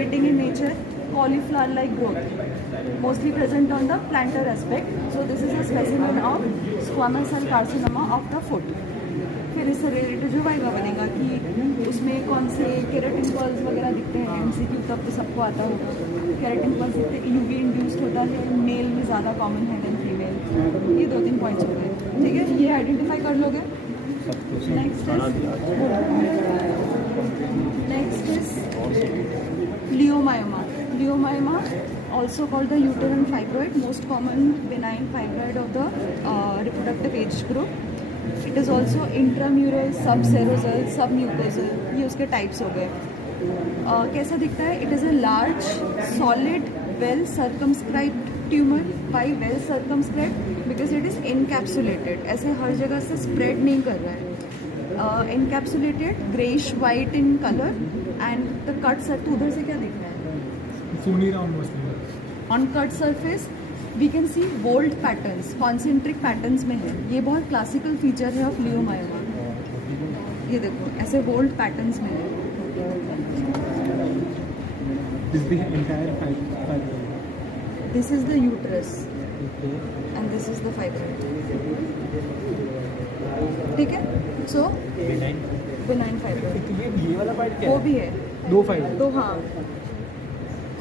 propagating in nature, cauliflower-like growth, mostly present on the plantar aspect. So this is a specimen of squamous cell carcinoma of the foot. फिर इससे related जो viva बनेगा कि उसमें कौन से keratin pulse वगैरह दिखते हैं, एमसीक्यू तब तो सबको आता होगा। केराटिन पल्स दिखते हैं, यूवी इंड्यूस्ड होता है, मेल में ज़्यादा कॉमन है देन फीमेल। ये 2-3 पॉइंट्स हो गए, ठीक है, ये आइडेंटिफाई कर लोगे। Next is leiomyoma. Leiomyoma also called the uterine fibroid, most common benign fibroid of the reproductive age group. It is also intramural, subserosal, submucosal, ये उसके टाइप्स हो गए। कैसा दिखता है? It is a large solid well circumscribed tumour. By well circumscribed because it is encapsulated, ऐसे हर जगह से स्प्रेड नहीं कर रहा है। Encapsulated, greyish white in colour and the cut sir, तो उधर से क्या दिख रहा है? On cut surface we can see whorled patterns, concentric patterns में है। ये बहुत क्लासिकल फीचर है ऑफ लियोमायोमा। ये देखो ऐसे वोल्ट पैटर्न्स में है। This is the uterus and this is the fibroid, ठीक है। सो बिनाइन फाइब्रॉइड वो भी है, दो हाँ।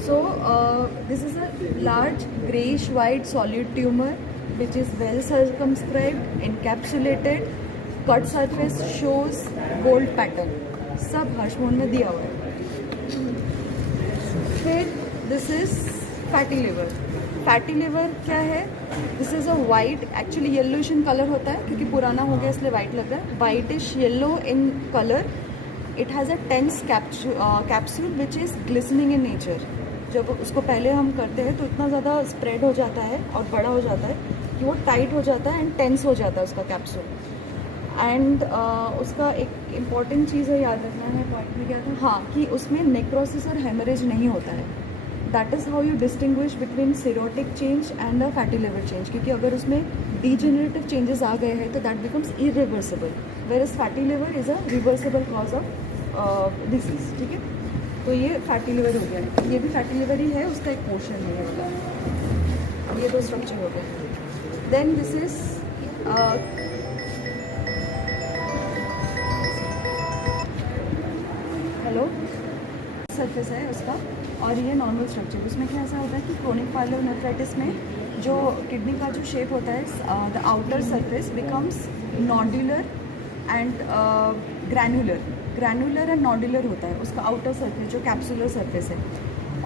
So this is a large greyish white solid tumor which is well circumscribed, encapsulated, cut surface shows bold pattern, सब हर्षमोन में दिया हुआ है। फिर this is fatty liver। fatty liver क्या है? This is a white, actually yellowish in color होता है क्योंकि पुराना हो गया इसलिए white लग रहा है। whitish yellow in color, it has a tense capsule which is glistening in nature। जब उसको पहले हम करते हैं तो इतना ज़्यादा स्प्रेड हो जाता है और बड़ा हो जाता है कि वो टाइट हो जाता है एंड टेंस हो जाता है उसका कैप्सूल। एंड उसका एक इम्पॉर्टेंट चीज़ है, याद रखना है, पॉइंट में क्या था, हाँ, कि उसमें नेक्रोसिस और हेमरेज नहीं होता है। That is how you distinguish between cirrhotic change and a fatty liver change, क्योंकि अगर उसमें डीजेनरेटिव चेंजेस आ गए हैं तो that becomes irreversible, whereas fatty liver is a reversible cause of disease, ठीक है। तो ये फैटी लिवर हो गया, ये भी फैटी लिवर ही है, उसका एक पोर्शन है ये वाला। ये दो स्ट्रक्चर हो गए। Then this is hello surface है उसका, और ये नॉर्मल स्ट्रक्चर। उसमें क्या ऐसा होता है कि क्रोनिक पायलोनेफ्राइटिस में जो किडनी का जो शेप होता है, the outer surface becomes nodular and granular and nodular होता है उसका आउटर सरफेस, जो कैप्सुलर सरफेस है।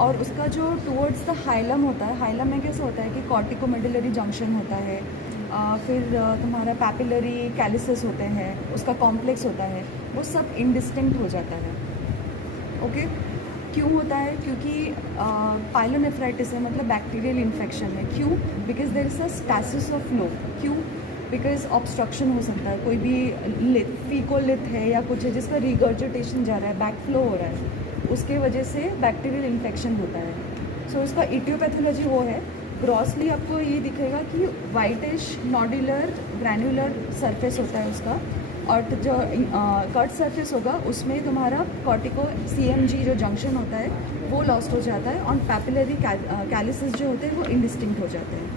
और उसका जो टुवर्ड्स द हाइलम होता है, हाइलम में कैसे होता है कि कॉर्टिकोमेडुलरी जंक्शन होता है, फिर तुम्हारा पैपिलरी कैलिसेस होते हैं, उसका कॉम्प्लेक्स होता है, वो सब इंडिस्टिंक्ट हो जाता है। ओके, क्यों होता है? क्योंकि पायलोनेफ्राइटिस है, मतलब बैक्टीरियल इन्फेक्शन है। क्यों? Because there is a stasis of flow. क्यों? बिकॉज ऑब्स्ट्रक्शन हो सकता है, कोई भी लिथ, फीकोलिथ है या कुछ है जिसका रिगर्जिटेशन जा रहा है, बैक फ्लो हो रहा है, उसके वजह से बैक्टीरियल इन्फेक्शन होता है। सो उसका इटियोपैथोलॉजी वो है। ग्रॉसली आपको ये दिखेगा कि वाइटिश नॉड्यूलर ग्रैन्युलर सरफेस होता है उसका, और जो कट सरफेस होगा उसमें तुम्हारा कॉर्टिको CMG जो जंक्शन होता है वो लॉस्ट हो जाता है, और पैपिलरी कैलिसेस जो होते हैं वो इंडिस्टिंक्ट हो जाते हैं,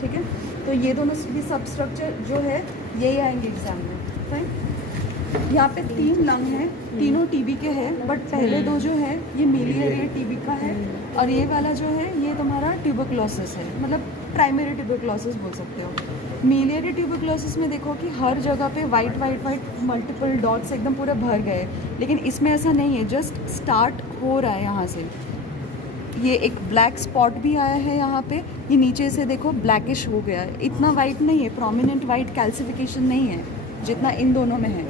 ठीक है। तो ये दोनों सब स्ट्रक्चर जो है यही आएंगे एग्जाम में, राइट। यहाँ पे 3 लंग हैं, तीनों टीबी के हैं, बट पहले 2 जो है ये मिलियरी टीबी का है, और ये वाला जो है ये तुम्हारा ट्यूबरक्लोसिस है, मतलब प्राइमरी ट्यूबरक्लोसिस बोल सकते हो। मिलियरी ट्यूबरक्लोसिस में देखो कि हर जगह पे white white white multiple dots एकदम पूरे भर गए, लेकिन इसमें ऐसा नहीं है, जस्ट स्टार्ट हो रहा है यहाँ से। ये एक ब्लैक स्पॉट भी आया है यहाँ पे, ये नीचे से देखो ब्लैकिश हो गया है, इतना वाइट नहीं है, प्रोमिनेंट वाइट कैल्सिफिकेशन नहीं है जितना इन दोनों में है।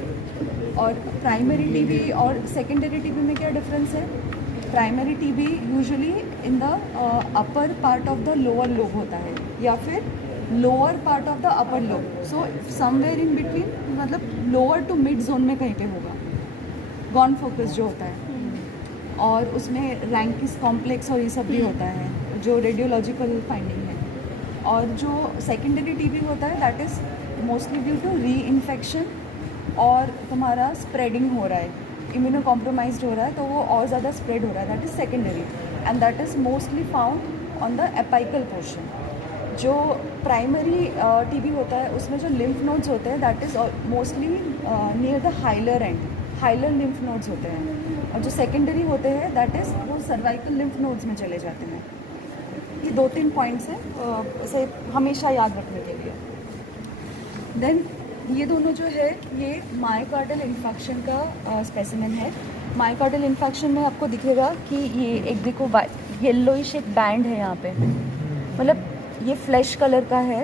और प्राइमरी टीबी और सेकेंडरी टीबी में क्या डिफरेंस है? Primary TB usually in the upper part of the lower lobe होता है, या फिर lower part of the upper lobe, so somewhere in between, मतलब लोअर टू मिड जोन में कहीं पे होगा, गॉन फोकस जो होता है, और उसमें रैंकिस कॉम्प्लेक्स और ये सब भी होता है जो रेडियोलॉजिकल फाइंडिंग है। और जो सेकेंडरी टीबी होता है that is mostly due to reinfection और तुम्हारा स्प्रेडिंग हो रहा है, इम्यूनो कॉम्प्रोमाइज्ड हो रहा है तो वो और ज़्यादा स्प्रेड हो रहा है, that is secondary and that is mostly found on the apical portion. जो प्राइमरी टीबी होता है उसमें जो लिम्फ नोड्स होते हैं that is mostly near the hilar and, hilar lymph nodes होते हैं, और जो सेकेंडरी होते हैं दैट इज़ वो सर्वाइकल लिम्फ नोड्स में चले जाते हैं। ये 2-3 पॉइंट्स हैं इसे हमेशा याद रखने के लिए। देन ये दोनों जो है ये मायोकार्डियल इन्फेक्शन का स्पेसिमेन है। मायोकार्डियल इन्फेक्शन में आपको दिखेगा कि ये एक देखो येलोइश एक बैंड है यहाँ पे, मतलब ये फ्लैश कलर का है